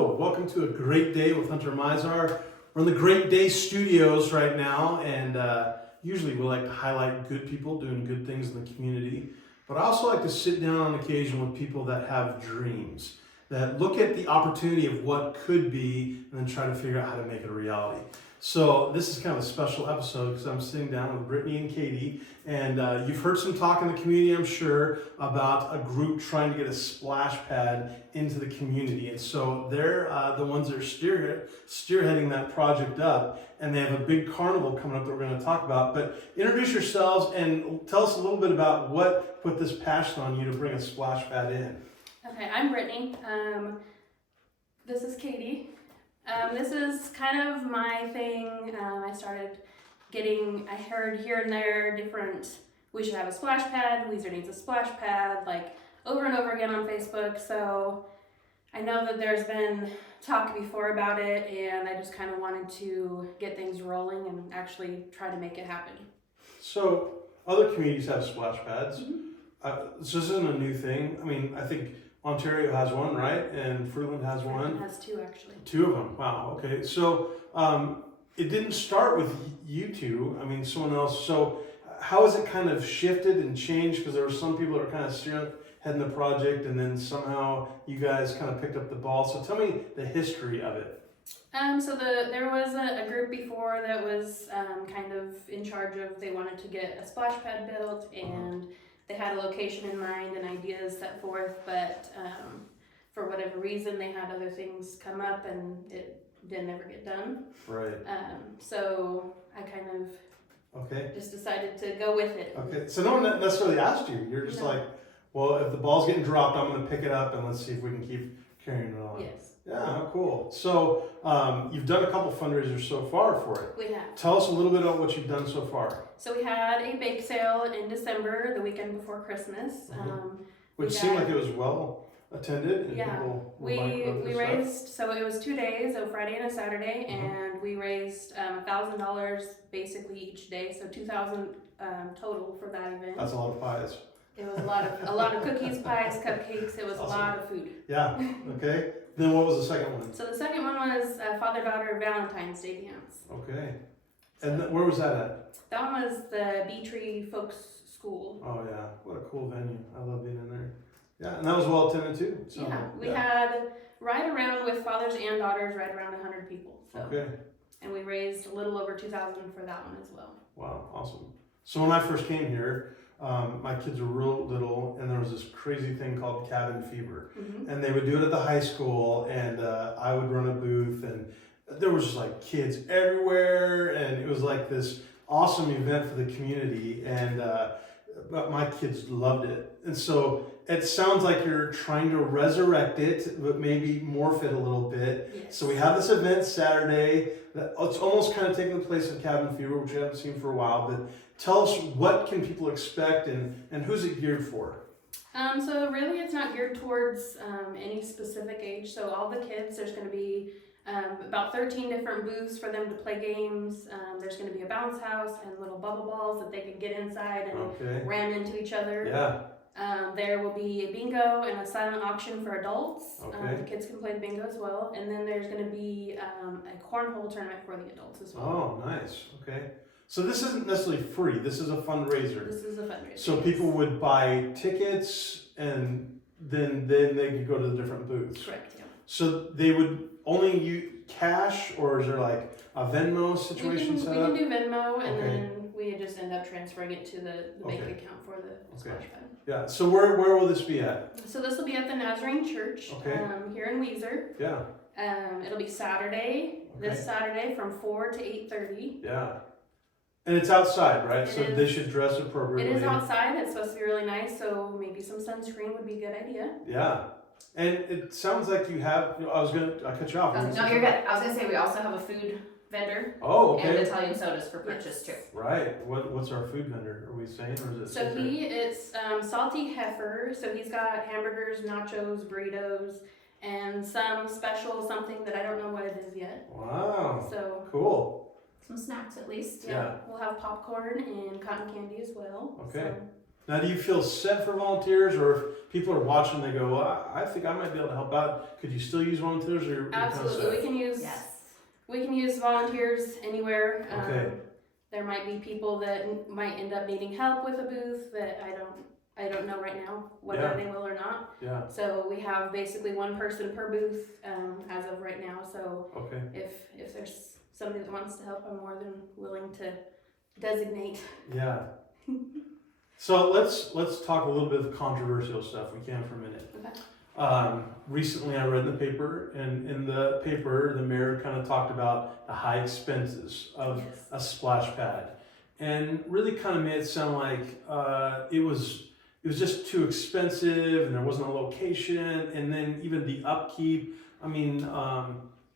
So, welcome to a great day with Hunter Mizar. We're in the Great Day Studios right now, and usually we like to highlight good people doing good things in the community. But I also like to sit down on occasion with people that have dreams, that look at the opportunity of what could be, and then try to figure out how to make it a reality. So this is kind of a special episode because I'm sitting down with Brittney and Kaitie, and you've heard some talk in the community, I'm sure, about a group trying to get a splash pad into the community. And so they're the ones that are spearheading that project up, and they have a big carnival coming up that we're going to talk about. But introduce yourselves and tell us a little bit about what put this passion on you to bring a splash pad in. Okay, I'm Brittney. This is Kaitie. This is kind of my thing. I heard here and there we should have a splash pad, Weiser needs a splash pad, like over and over again on Facebook. So I know that there's been talk before about it, and I just kind of wanted to get things rolling and actually try to make it happen. So other communities have splash pads. Mm-hmm. So this isn't a new thing. I mean, I think Ontario has one, right? And Fruitland has one. It has two, actually. Two of them. Wow. Okay. So it didn't start with you two. I mean, someone else. So how has it kind of shifted and changed? Because there were some people that were kind of spearheading the project, and then somehow you guys kind of picked up the ball. So tell me the history of it. There was a group before that was kind of in charge of, they wanted to get a splash pad built, and they had a location in mind and ideas set forth, but for whatever reason they had other things come up and it didn't ever get done. Right. So I kind of just decided to go with it. Okay. So no one necessarily asked you. You're just like, well, if the ball's getting dropped, I'm going to pick it up and let's see if we can keep carrying it on. Yes. Yeah, cool. So you've done a couple fundraisers so far for it. We have. Tell us a little bit about what you've done so far. So we had a bake sale in December, the weekend before Christmas. Which seemed like it was well attended. And people we raised, so it was 2 days, a Friday and a Saturday, and we raised $1,000 basically each day, so $2,000 total for that event. That's a lot of pies. It was a lot of cookies, pies, cupcakes. It was awesome. A lot of food. Yeah. Okay. Then what was the second one? So the second one was father-daughter Valentine's Day dance. Okay. And where was that at? That one was the Bee Tree Folks School. Oh yeah, what a cool venue. I love being in there. Yeah, and that was well attended too. So, we had right around, with fathers and daughters, right around 100 people. So. Okay. And we raised a little over $2,000 for that one as well. Wow, awesome. So when I first came here, my kids were real little, and there was this crazy thing called cabin fever, and they would do it at the high school, and I would run a booth, and there was just like kids everywhere, and it was like this awesome event for the community, and but my kids loved it. And so it sounds like you're trying to resurrect it, but maybe morph it a little bit. Yes. So we have this event Saturday. It's almost kind of taking the place of Cabin Fever, which we haven't seen for a while. But tell us, what can people expect, and who's it geared for? So really it's not geared towards any specific age. So all the kids, there's going to be about 13 different booths for them to play games. There's going to be a bounce house and little bubble balls that they can get inside and ram into each other. Yeah. There will be a bingo and a silent auction for adults. The kids can play the bingo as well. And then there's going to be a cornhole tournament for the adults as well. Oh, nice. Okay. So this isn't necessarily free. This is a fundraiser. This is a fundraiser. So people would buy tickets, and then they could go to the different booths. Correct, yeah. So they would only use cash, or is there like a Venmo situation set up? We can do Venmo, and then we just end up transferring it to the bank account for the splash pad. Yeah. So where will this be at? So this will be at the Nazarene Church here in Weiser. Yeah. It'll be Saturday, this Saturday from 4 to 8:30. Yeah. And it's outside, right? So they should dress appropriately. It is outside. It's supposed to be really nice, so maybe some sunscreen would be a good idea. Yeah. And it sounds like you have, I cut you off. No, you're good. I was going to say we also have a food vendor. Oh, okay. And Italian sodas for purchase too. Right. What's our food vendor? Are we saying, or is it? So it's Salty Heifer. So he's got hamburgers, nachos, burritos, and some special something that I don't know what it is yet. Wow. So cool. Some snacks at least. Yeah. We'll have popcorn and cotton candy as well. Okay. So. Now, do you feel set for volunteers, or if people are watching, they go, well, I think I might be able to help out. Could you still use volunteers, or you're kind of Absolutely, set? Yes. we can use volunteers anywhere. Okay. There might be people that might end up needing help with a booth that I don't know right now whether Yeah. they will or not. Yeah. So we have basically one person per booth as of right now. So Okay. if there's somebody that wants to help, I'm more than willing to designate. Yeah. So let's talk a little bit of controversial stuff. We can for a minute. Okay. Recently, I read in the paper, and in the paper, the mayor kind of talked about the high expenses of Yes. a splash pad, and really kind of made it sound like it was just too expensive, and there wasn't a location, and then even the upkeep. I mean,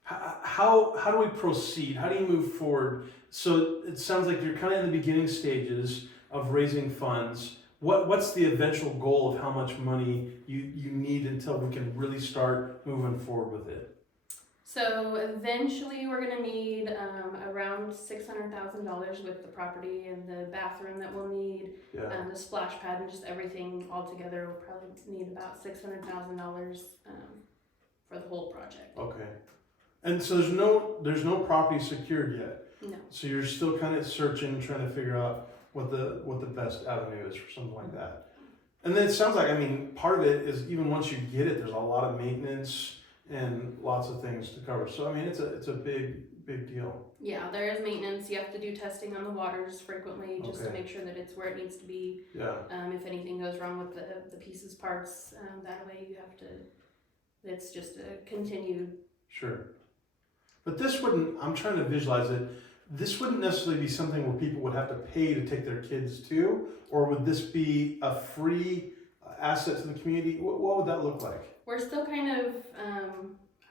how do we proceed? How do you move forward? So it sounds like you're kind of in the beginning stages of raising funds. What's the eventual goal of how much money you need until we can really start moving forward with it? So eventually we're gonna need around $600,000 with the property and the bathroom that we'll need, Yeah. the splash pad and just everything all together. We'll probably need about $600,000 for the whole project. Okay. And so there's no property secured yet. No. So you're still kind of searching, trying to figure out what the best avenue is for something like that. And then it sounds like, I mean, part of it is even once you get it, there's a lot of maintenance and lots of things to cover. So I mean, it's a big deal. Yeah, there is maintenance. You have to do testing on the waters frequently just to Okay. make sure that it's where it needs to be. Yeah. If anything goes wrong with the pieces, parts, that way you have to, it's just a continued. Sure. But this wouldn't, I'm trying to visualize it, this wouldn't necessarily be something where people would have to pay to take their kids to, or would this be a free asset to the community? What would that look like? We're still kind of,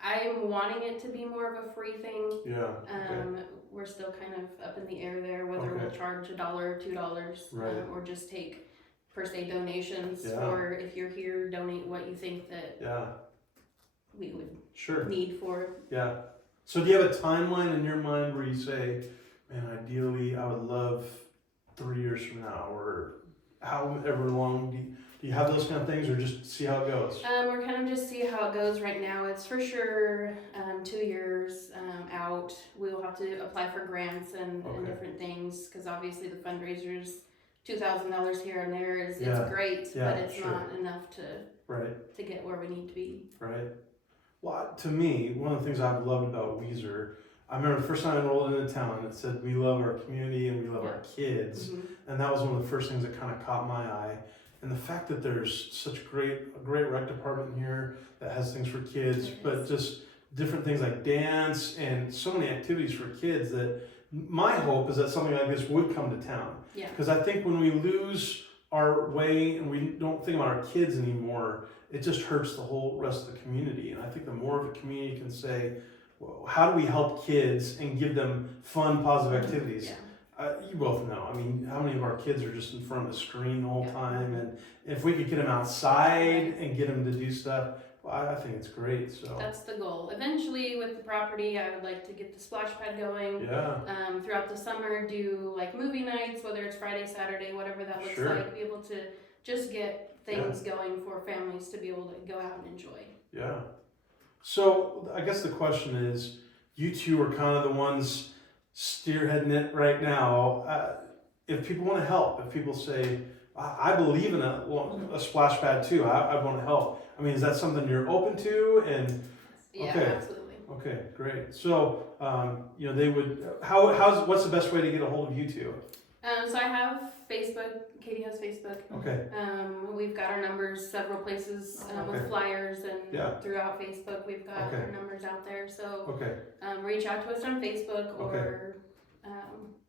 I'm wanting it to be more of a free thing. Yeah. Okay. We're still kind of up in the air there, whether Okay. we'll charge $1 or $2, Right. or just take per se donations, Yeah. or if you're here, donate what you think that Yeah. we would Sure. need for. Yeah. So do you have a timeline in your mind where you say, man, ideally I would love 3 years from now, or however long? Do you have those kind of things, or just see how it goes? We're kind of just see how it goes right now. It's for sure 2 years out. We will have to apply for grants and Okay. different things, because obviously the fundraisers, $2,000 here and there is Yeah. it's great, Yeah, but it's sure. not enough to Right. get where we need to be. Right. Well, to me, one of the things I've loved about Weiser, I remember the first time I rolled into town, it said, we love our community and we love our kids. Mhm. And that was one of the first things that kind of caught my eye. And the fact that there's such a great rec department here that has things for kids, It but is. just different things like dance and so many activities for kids, that my hope is that something like this would come to town. Yeah. Because I think when we lose our way and we don't think about our kids anymore, it just hurts the whole rest of the community. And I think the more of a community can say, well, how do we help kids and give them fun, positive activities? Yeah. You both know. I mean, how many of our kids are just in front of the screen the whole Yeah. time? And if we could get them outside and get them to do stuff, well, I think it's great. So That's the goal. Eventually, with the property, I would like to get the splash pad going. yeah, Throughout the summer, do like movie nights, whether it's Friday, Saturday, whatever that looks Sure. like. Be able to just get things going for families to be able to go out and enjoy. yeah. So I guess the question is, you two are kind of the ones spearheading it right now. If people want to help, if people say, I believe in a splash pad too, I want to help. I mean, is that something you're open to? And Yeah, Okay. absolutely. okay, great. So, they would. What's the best way to get a hold of you two? So I have Facebook. Kaitie has Facebook. Okay. We've got our numbers several places Okay. with flyers and Yeah. throughout Facebook. We've got Okay. our numbers out there. So Okay. reach out to us on Facebook Okay. or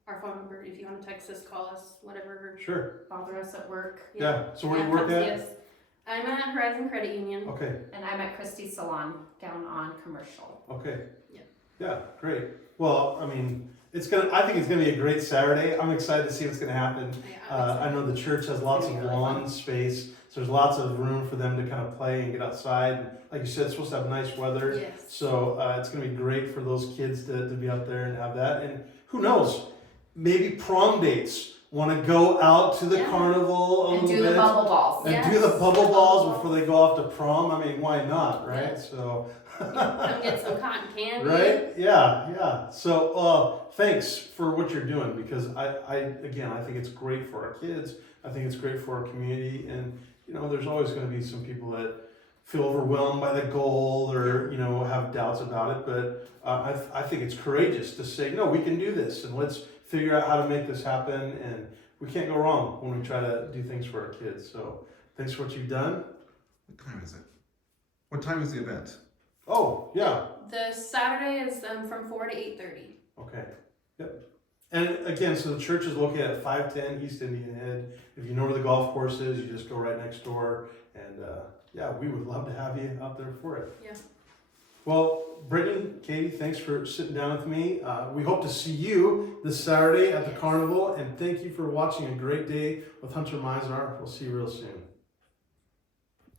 our phone number if you want to text us, call us, whatever. Sure. Bother us at work. Yeah. So where do you come work see at? us. I'm at Horizon Credit Union. Okay. And I'm at Christie's Salon down on Commercial. Okay. Yeah. Yeah. Great. Well, I mean, I think it's gonna be a great Saturday. I'm excited to see what's gonna happen. Yeah, I know the church has lots of It's gonna be really lawn space, so there's lots of room for them to kind of play and get outside. And like you said, it's supposed to have nice weather, yes. so it's going to be great for those kids to be out there and have that. And who knows, maybe prom dates want to go out to the Yeah. carnival a And little do bit. the bubble balls. And Yes. do the bubble Bubble balls balls. before they go off to prom. I mean, why not, right? Yeah. So, Come get some cotton candy. right? Yeah. So, thanks for what you're doing because again, I think it's great for our kids. I think it's great for our community, and there's always going to be some people that feel overwhelmed by the goal or have doubts about it. But I think it's courageous to say, no, we can do this, and let's figure out how to make this happen. And we can't go wrong when we try to do things for our kids. So thanks for what you've done. What time is it? What time is the event? Oh, yeah. The Saturday is from 4 to 8:30. Okay. Yep. And again, so the church is located at 510 East Indianhead. If you know where the golf course is, you just go right next door. And we would love to have you out there for it. Yeah. Well, Brittney, Kaitie, thanks for sitting down with me. We hope to see you this Saturday at the carnival. And thank you for watching A Great Day with Hunter Mizar. We'll see you real soon.